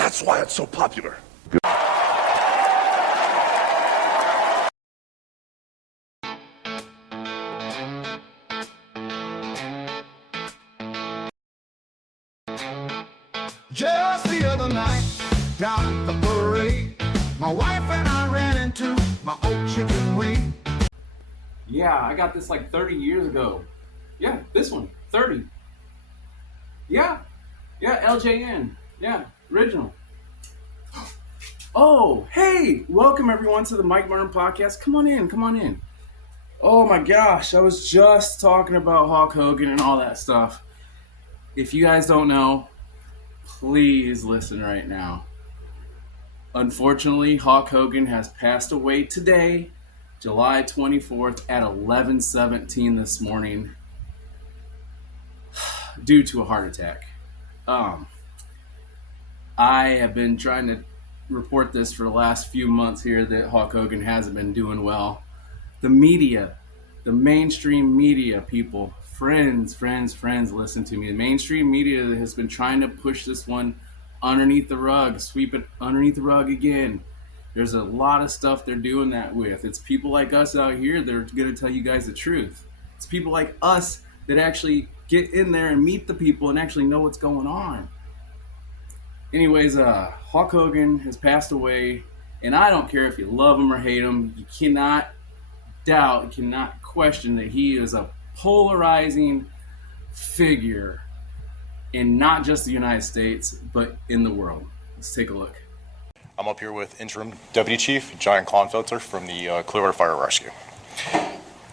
That's why it's so popular. Just the other night, down at the parade, my wife and I ran into my old chicken wing. Yeah, I got this like 30 years ago. Yeah, this one, 30. Yeah, LJN. Yeah, original. Oh, hey, welcome everyone to the Mike Martin Podcast. Come on in. Oh my gosh, I was just talking about Hulk Hogan and all that stuff. If you guys don't know, please listen right now. Unfortunately, Hulk Hogan has passed away today, July 24th at 11:17 this morning due to a heart attack. I have been trying to report this for the last few months here that Hulk Hogan hasn't been doing well. The media, the mainstream media, people, friends, listen to me. The mainstream media has been trying to push this one underneath the rug, sweep it underneath the rug again. There's a lot of stuff they're doing that with. It's people like us out here that are going to tell you guys the truth. It's people like us that actually get in there and meet the people and actually know what's going on. Anyways, Hulk Hogan has passed away, and I don't care if you love him or hate him. You cannot doubt, you cannot question that he is a polarizing figure in not just the United States, but in the world. Let's take a look. I'm up here with Interim Deputy Chief John Klonfelter from the Clearwater Fire and Rescue.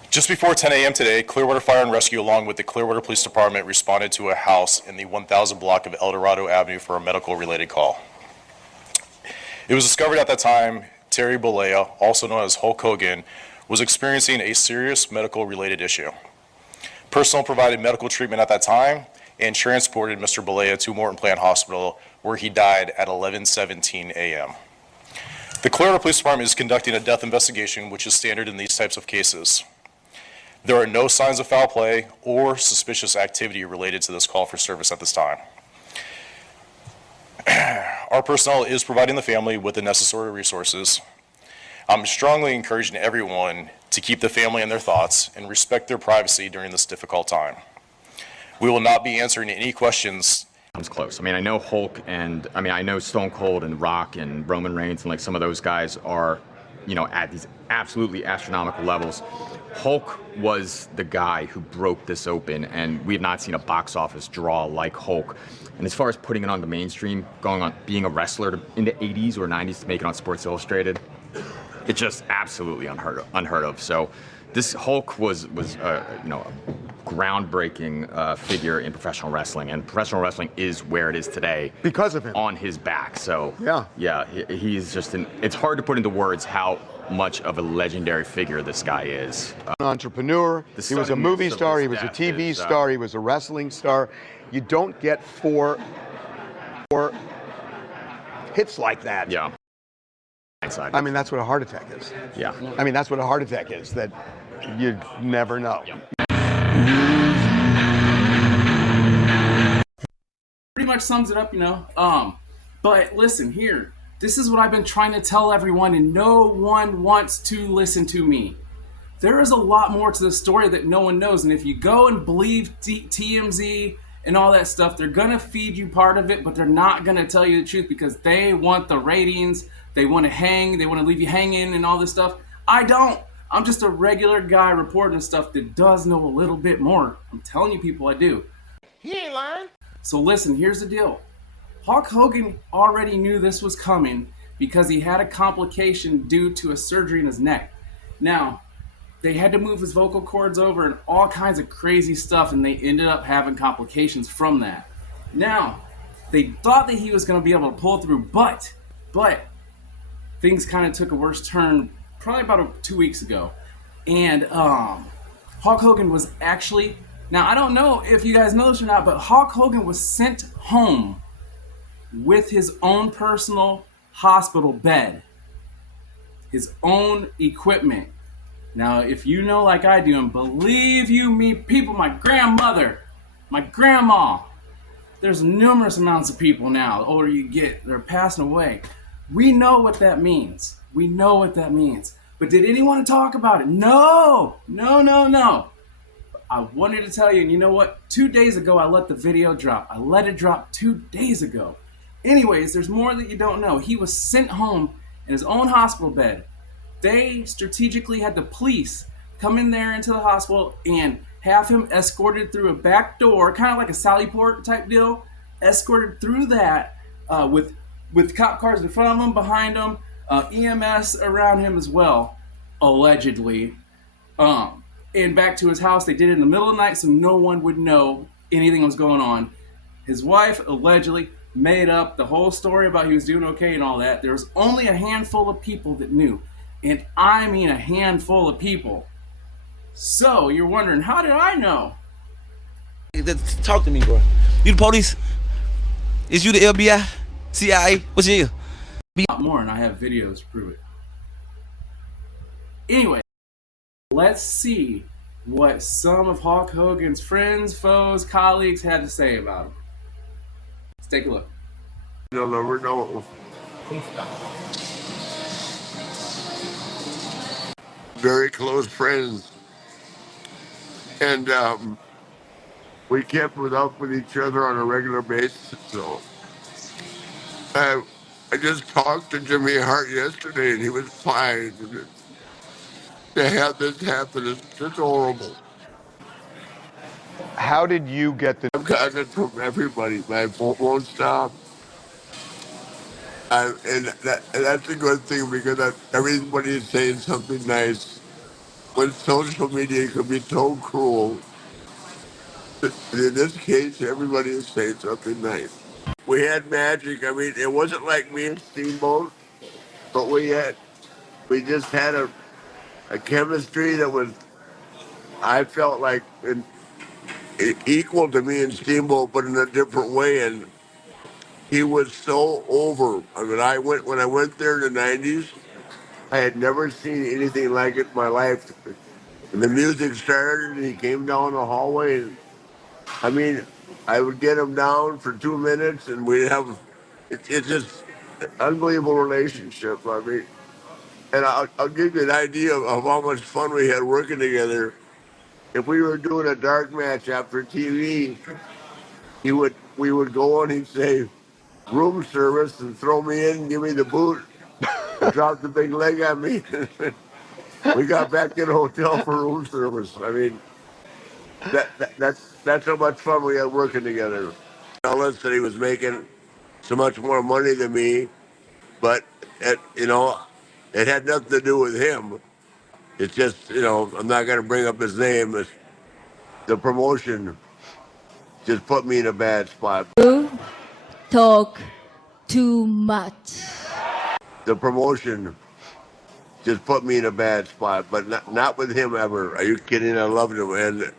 Just before 10 a.m. today, Clearwater Fire and Rescue, along with the Clearwater Police Department, responded to a house in the 1000 block of El Dorado Avenue for a medical-related call. It was discovered at that time Terry Bollea, also known as Hulk Hogan, was experiencing a serious medical-related issue. Personnel provided medical treatment at that time and transported Mr. Bollea to Morton Plant Hospital, where he died at 11:17 a.m. The Clearwater Police Department is conducting a death investigation, which is standard in these types of cases. There are no signs of foul play or suspicious activity related to this call for service at this time. Our personnel is providing the family with the necessary resources. I'm strongly encouraging everyone to keep the family in their thoughts and respect their privacy during this difficult time. We will not be answering any questions. Comes close. I mean, I know Hulk and I know Stone Cold and Rock and Roman Reigns and like some of those guys are, at these absolutely astronomical levels. Hulk was the guy who broke this open, and we have not seen a box office draw like Hulk. And as far as putting it on the mainstream, going on being a wrestler in the 80s or 90s to make it on Sports Illustrated, it's just absolutely unheard of. So this Hulk was a groundbreaking figure in professional wrestling, and professional wrestling is where it is today Because of him. on his back. So Yeah. he's just it's hard to put into words how much of a legendary figure this guy is. An entrepreneur, he was a movie star, he was a TV star, he was a wrestling star. You don't get four hits like that. Yeah. I mean, that's what a heart attack is. Yeah. I mean, that's what a heart attack is, that you never know. Pretty much sums it up, But listen here. This is what I've been trying to tell everyone, and no one wants to listen to me. There is a lot more to the story that no one knows, and if you go and believe TMZ and all that stuff, they're going to feed you part of it, but they're not going to tell you the truth because they want the ratings, they want to leave you hanging and all this stuff. I don't. I'm just a regular guy reporting stuff that does know a little bit more. I'm telling you people, I do. He ain't lying. So listen, here's the deal. Hulk Hogan already knew this was coming because he had a complication due to a surgery in his neck. Now, they had to move his vocal cords over and all kinds of crazy stuff, and they ended up having complications from that. Now, they thought that he was going to be able to pull through, but things kind of took a worse turn probably about 2 weeks ago. And Hulk Hogan was actually, now I don't know if you guys know this or not, but Hulk Hogan was sent home with his own personal hospital bed, his own equipment. Now, if you know like I do, and believe you me, people, my grandmother, my grandma, There's numerous amounts of people now, the older you get, they're passing away. We know what that means. We know what that means. But did anyone talk about it? No, no, no, no. I wanted to tell you, and you know what? 2 days ago, I let the video drop. I let it drop 2 days ago. Anyways, there's more that you don't know. He was sent home in his own hospital bed. They strategically had the police come in there into the hospital and have him escorted through a back door, kind of like a Sally Port type deal, escorted through that with cop cars in front of him, behind him, EMS around him as well, allegedly. And back to his house. They did it in the middle of the night so no one would know anything was going on. His wife allegedly made up the whole story about he was doing okay and all that. There was only a handful of people that knew. And I mean a handful of people. So you're wondering, how did I know? Talk to me, bro. You the police? Is you the FBI? CIA? What's your? A lot more, and I have videos to prove it. Anyway, let's see what some of Hulk Hogan's friends, foes, colleagues had to say about him. Let's take a look. You'll never know. Very close friends. And we kept up with each other on a regular basis. So I just talked to Jimmy Hart yesterday, and he was fine. To have this happen is just horrible. How did you get the I've gotten it from everybody. My phone won't stop. And that's a good thing because everybody is saying something nice. When social media can be so cruel, in this case, everybody is saying something nice. We had magic. I mean, it wasn't like me and Steamboat, but we just had a chemistry that was, I felt like equal to me and Steamboat, but in a different way. And he was so over. I mean, when I went there in the '90s. I had never seen anything like it in my life. And the music started, and he came down the hallway. And, I mean, I would get him down for 2 minutes, and we'd have. It's just an unbelievable relationship. I mean, and I'll give you an idea of how much fun we had working together. If we were doing a dark match after TV, we would go and he'd say, "Room service," and throw me in, give me the boot, and drop the big leg on me. We got back to the hotel for room service. I mean, that's how much fun we had working together. Tell us that he was making so much more money than me, but it had nothing to do with him. It's just I'm not going to bring up his name. The promotion just put me in a bad spot. You talk too much. The promotion just put me in a bad spot, but not with him ever. Are you kidding? I loved him, and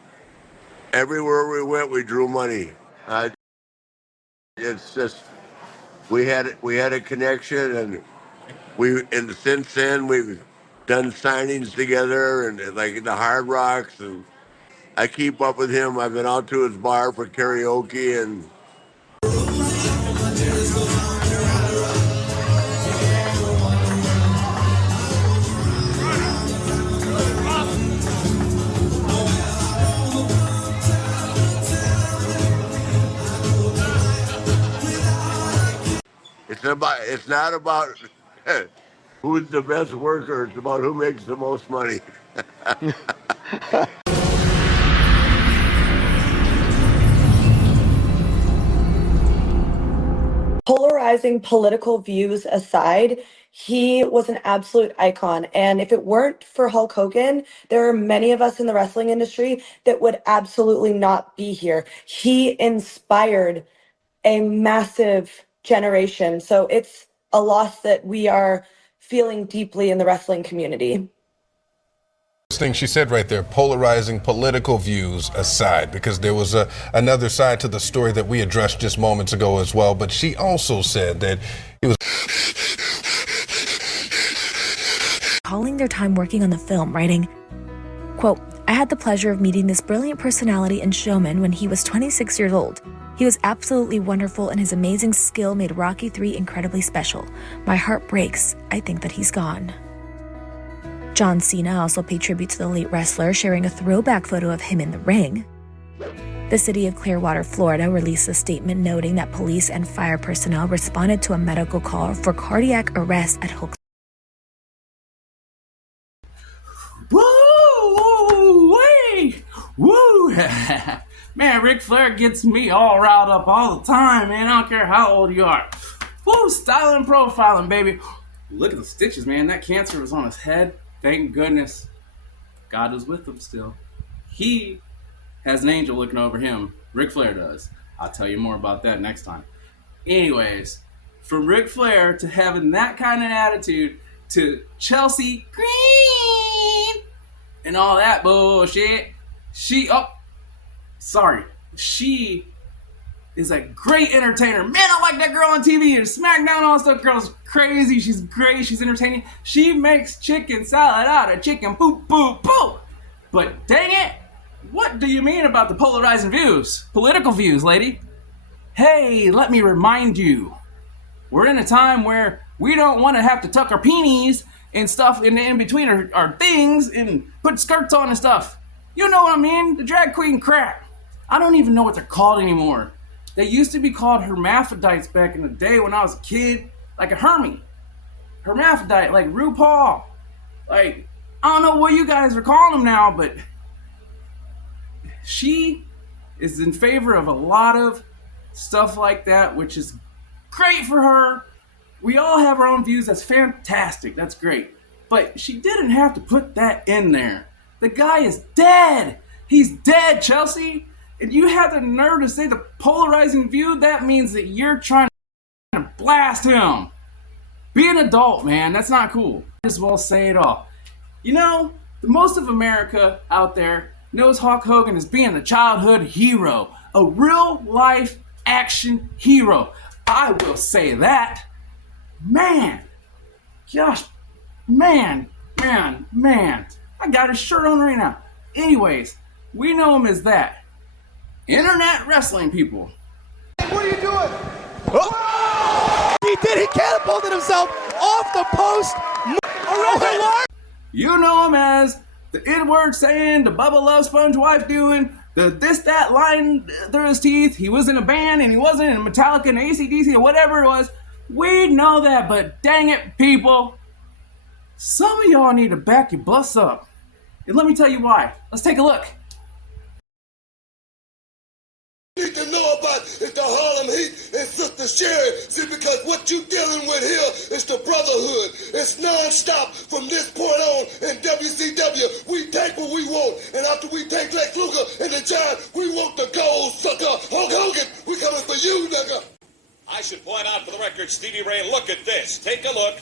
everywhere we went, we drew money. It's just we had a connection, and since then we've done signings together, and like the Hard Rocks, and I keep up with him. I've been out to his bar for karaoke, and it's not about who's the best worker. It's about who makes the most money. Polarizing political views aside, he was an absolute icon. And if it weren't for Hulk Hogan, there are many of us in the wrestling industry that would absolutely not be here. He inspired a massive generation. So it's a loss that we are feeling deeply in the wrestling community. Thing she said right there, polarizing political views aside, because there was another side to the story that we addressed just moments ago as well, but she also said that it was calling their time working on the film, writing, quote, I had the pleasure of meeting this brilliant personality and showman when he was 26 years old. He was absolutely wonderful, and his amazing skill made Rocky III incredibly special. My heart breaks. I think that he's gone. John Cena also paid tribute to the late wrestler, sharing a throwback photo of him in the ring. The city of Clearwater, Florida released a statement noting that police and fire personnel responded to a medical call for cardiac arrest at Hulk. Woo! Wee! Woo! Man, Ric Flair gets me all riled up all the time, man. I don't care how old you are. Woo! Styling, profiling, baby. Look at the stitches, man. That cancer was on his head. Thank goodness. God was with him still. He has an angel looking over him. Ric Flair does. I'll tell you more about that next time. Anyways, from Ric Flair to having that kind of attitude to Chelsea Green and all that bullshit, she is a great entertainer. Man, I like that girl on TV and SmackDown, all that stuff. Girl's crazy. She's great. She's entertaining. She makes chicken salad out of chicken. Boop, boop, boop. But dang it, what do you mean about the polarizing views? Political views, lady. Hey, let me remind you, we're in a time where we don't want to have to tuck our peenies and stuff in between our things and put skirts on and stuff. You know what I mean? The drag queen crap. I don't even know what they're called anymore. They used to be called hermaphrodites back in the day when I was a kid, like a Hermie. Hermaphrodite, like RuPaul. Like, I don't know what you guys are calling them now, but she is in favor of a lot of stuff like that, which is great for her. We all have our own views. That's fantastic. That's great. But she didn't have to put that in there. The guy is dead. He's dead, Chelsea. And you have the nerve to say the polarizing view? That means that you're trying to blast him. Be an adult, man. That's not cool. Might as well say it all. You know, the most of America out there knows Hulk Hogan as being the childhood hero. A real life action hero. I will say that. Man. Gosh. Man. I got his shirt on right now. Anyways, we know him as that. Internet wrestling people. What are you doing? Oh! He did. He catapulted himself off the post. You know him as the N-word saying, the Bubba Love Sponge wife doing, the this, that line through his teeth. He was in a band and he wasn't in Metallica and AC/DC or whatever it was. We know that, but dang it, people. Some of y'all need to back your butts up. And let me tell you why. Let's take a look. Need to know about is the Harlem Heat and Sister Sherry. See, because what you dealing with here is the brotherhood. It's non-stop from this point on in WCW. We take what we want, and after we take Lex Luger and the Giant, we want the gold sucker. Hulk Hogan, we coming for you, nigga. I should point out for the record, Stevie Ray, look at this. Take a look.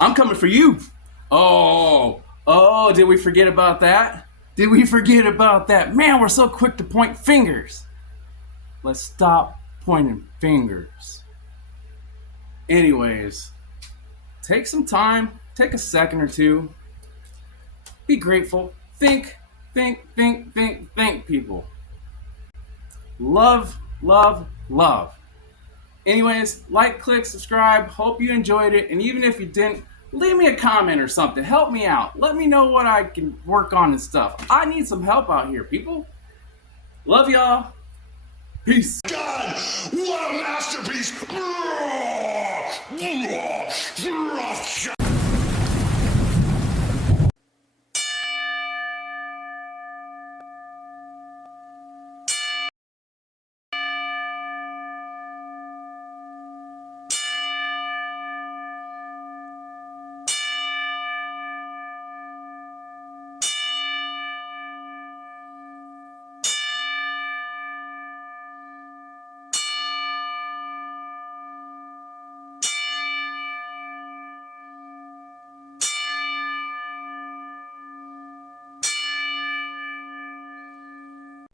I'm coming for you. Oh, did we forget about that? Did we forget about that? Man, we're so quick to point fingers. Let's stop pointing fingers. Anyways, take some time. Take a second or two. Be grateful. Think, people. Love. Anyways, like, click, subscribe. Hope you enjoyed it. And even if you didn't, leave me a comment or something. Help me out. Let me know what I can work on and stuff. I need some help out here, people. Love y'all. Peace. God, what a masterpiece.